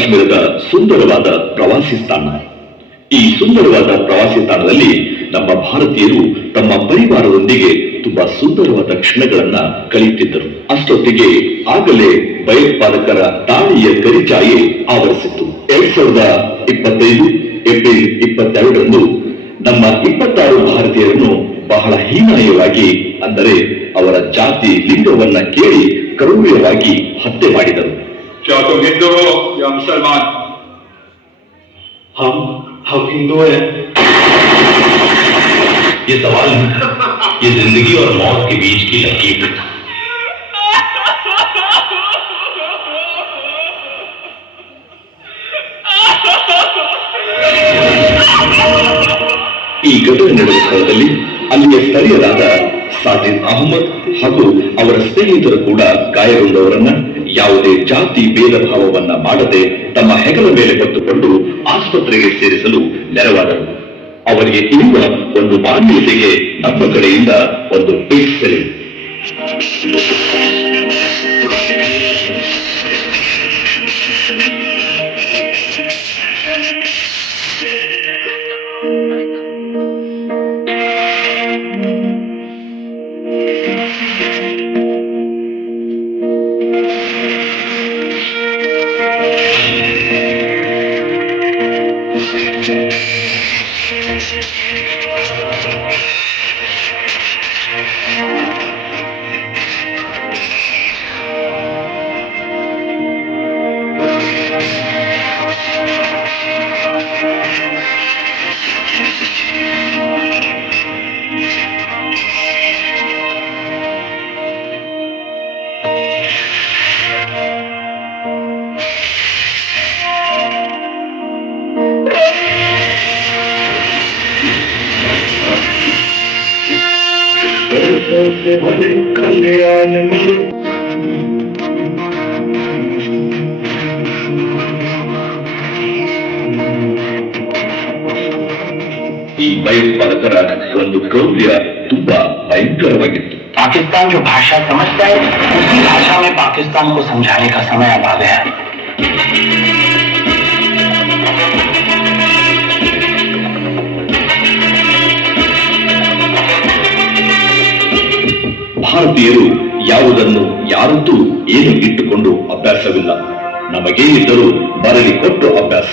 ಕಾಶ್ಮೀರದ ಸುಂದರವಾದ ಪ್ರವಾಸಿ ಸ್ಥಾನ. ಈ ಸುಂದರವಾದ ಪ್ರವಾಸಿ ತಾಣದಲ್ಲಿ ನಮ್ಮ ಭಾರತೀಯರು ತಮ್ಮ ಪರಿವಾರದೊಂದಿಗೆ ತುಂಬಾ ಸುಂದರವಾದ ಕ್ಷಣಗಳನ್ನ ಕಳೆಯುತ್ತಿದ್ದರು. ಅಷ್ಟೊತ್ತಿಗೆ ಆಗಲೇ ಭಯೋತ್ಪಾದಕರ ದಾಳಿಯ ಕರಿಚಾಯೆ ಆವರಿಸಿತ್ತು. 2025 ಏಪ್ರಿಲ್ 22ರಂದು ನಮ್ಮ 26 ಭಾರತೀಯರನ್ನು ಬಹಳ ಹೀನಾಯವಾಗಿ, ಅಂದರೆ ಅವರ ಜಾತಿ ಲಿಂಗವನ್ನ ಕೇಳಿ ಕ್ರೌರ್ಯವಾಗಿ ಹತ್ಯೆ ಮಾಡಿದರು. हम हिंदू हैं। ये सवाल ये जिंदगी और मौत के बीच की लकीर है। ಈ ಘಟನೆ ನಡೆದ ಸ್ಥಳದಲ್ಲಿ ಅಲ್ಲಿಯ ಸ್ಥಳೀಯರಾದ ಸಾಜಿದ್ ಅಹಮದ್ ಹಾಗೂ ಅವರ ಸ್ನೇಹಿತರು ಕೂಡ ಗಾಯಗೊಂಡವರನ್ನ ಯಾವುದೇ ಜಾತಿ ಭೇದ ಭಾವವನ್ನ ಮಾಡದೆ ತಮ್ಮ ಹೆಗಲ ಮೇಲೆ ಹೊತ್ತುಕೊಂಡು ಆಸ್ಪತ್ರೆಗೆ ಸೇರಿಸಲು ನೆರವಾದರು. ಅವರಿಗೆ ಇರುವ ಒಂದು ಮಾನ್ಯತೆಗೆ ನಮ್ಮ ಕಡೆಯಿಂದ ಒಂದು ಬಿಗ್ ಸೆಲ್ಯೂಟ್. ಈ ಭಯೋತ್ಪಾದಕರ ಒಂದು ಕ್ರೌರ್ಯ ತುಂಬಾ ಭಯಂಕರವಾಗಿತ್ತು. पाकिस्तान जो भाषा समझता है उसी भाषा में पाकिस्तान को समझाने का समय अब आ गया है. ಭಾರತೀಯರು ಯಾವುದನ್ನು ಯಾರದ್ದೂ ಏನು ಇಟ್ಟುಕೊಂಡು ಅಭ್ಯಾಸವಿಲ್ಲ. ನಮಗೇನಿದ್ದರೂ ಮರಳಿ ಕೊಟ್ಟು ಅಭ್ಯಾಸ.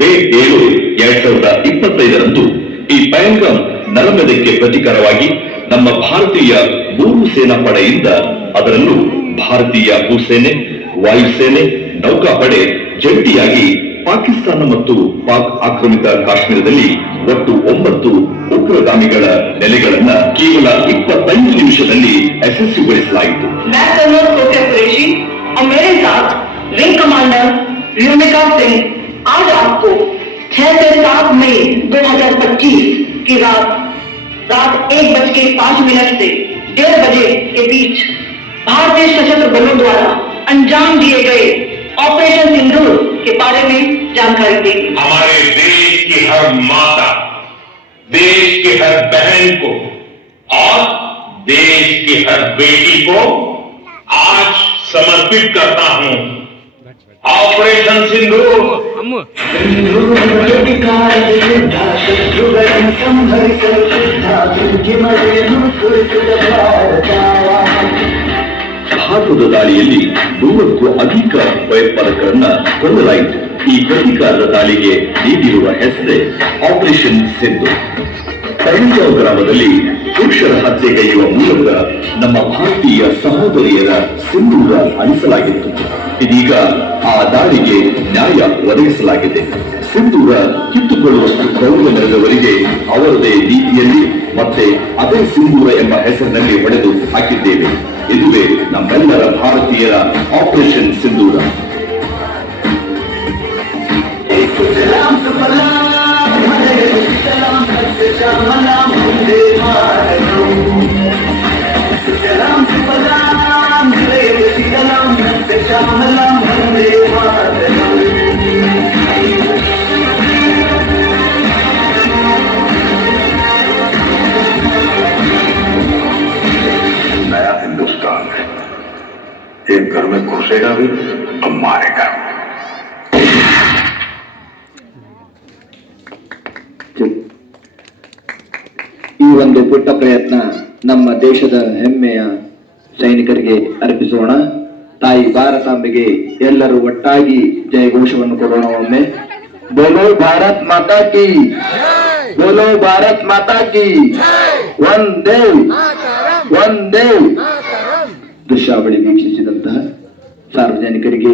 ಮೇ 7, 2025ರಂದು ಈ ಪಹಲ್ಗಾಮ್ ನರಮೇಧಕ್ಕೆ ಪ್ರತಿಕಾರವಾಗಿ ನಮ್ಮ ಭಾರತೀಯ 3 ಸೇನಾ ಪಡೆಯಿಂದ, ಅದರಲ್ಲೂ ಭಾರತೀಯ ಭೂಸೇನೆ, ವಾಯುಸೇನೆ, ನೌಕಾಪಡೆ ಜಂಟಿಯಾಗಿ ಪಾಕಿಸ್ತಾನ ಮತ್ತು ಪಾಕ್ ಆಕ್ರಮಿತ ಕಾಶ್ಮೀರದಲ್ಲಿ ಒಟ್ಟು 9 ಉಗ್ರಗಾಮಿಗಳ ನೆಲೆಗಳನ್ನ ಕೇವಲ 25 ನಿಮಿಷದಲ್ಲಿ ಯಶಸ್ವಿಗೊಳಿಸಲಾಯಿತು. आज आपको 6 से 7 मई 2025 की रात 1:05 से 1:30 बजे के बीच भारतीय सशस्त्र बलों द्वारा अंजाम दिए गए ऑपरेशन सिंदूर के बारे में जानकारी देंगे. हमारे देश की हर माता, देश की हर बहन को और देश की हर बेटी को आज समर्पित करता हूं. ऑपरेशन सिंदूर. ಭಾರತದ ದಾಳಿಯಲ್ಲಿ 100ಕ್ಕೂ ಅಧಿಕ ಭಯೋತ್ಪಾದಕರನ್ನ ಕೊಲ್ಲಲಾಯಿತು. ಈ ಪ್ರತೀಕಾರದ ದಾಳಿಗೆ ನೀಡಿರುವ ಹೆಸರೇ ಆಪರೇಷನ್ ಸಿಂಧೂರ್. ಪರಂಜಾವ್ ಗ್ರಾಮದಲ್ಲಿ ಪುರುಷರ ಹತ್ಯೆಗೈಯುವ ಮೂಲಕ ನಮ್ಮ ಭಾರತೀಯ ಸಹೋದರಿಯರ ಸಿಂಧೂರ ಅಳಿಸಲಾಗಿತ್ತು. ಇದೀಗ ಆ ದಾಳಿಗೆ ನ್ಯಾಯ ಒದಗಿಸಲಾಗಿದೆ. ಸಿಂಧೂರ ಕಿತ್ತುಕೊಳ್ಳುವಷ್ಟು ಕ್ರೌರ್ಯ ಮೆರೆದವರಿಗೆ ಅವರದೇ ರೀತಿಯಲ್ಲಿ ಮತ್ತೆ ಅದೇ ಸಿಂಧೂರ ಎಂಬ ಹೆಸರಿನಲ್ಲಿ ಹೊಡೆದು ಹಾಕಿದ್ದೇವೆ. ಇದುವೇ ನಮ್ಮೆಲ್ಲರ ಭಾರತೀಯರ ಆಪರೇಷನ್ ಸಿಂಧೂರ. नया हिंदुस्तान है, एक घर में घुसेगा भी और मारेगा. ಈ ಒಂದು ಪುಟ್ಟ ಪ್ರಯತ್ನ ನಮ್ಮ ದೇಶದ ಹೆಮ್ಮೆಯ ಸೈನಿಕರಿಗೆ ಅರ್ಪಿಸೋಣ. ತಾಯಿ ಭಾರತಾಂಬೆಗೆ ಎಲ್ಲರೂ ಒಟ್ಟಾಗಿ ಜಯಘೋಷವನ್ನು ಕೊಡೋಣ. ಒಮ್ಮೆ ಬೋಲೋ ಭಾರತ್ ಮಾತಾ ಕಿ, ಬೋಲೋ ಭಾರತ್ ಮಾತಾ ಕಿ, ವಂದೇ ವಂದೇ. ದೃಶ್ಯಾವಳಿ ವೀಕ್ಷಿಸಿದಂತಹ ಸಾರ್ವಜನಿಕರಿಗೆ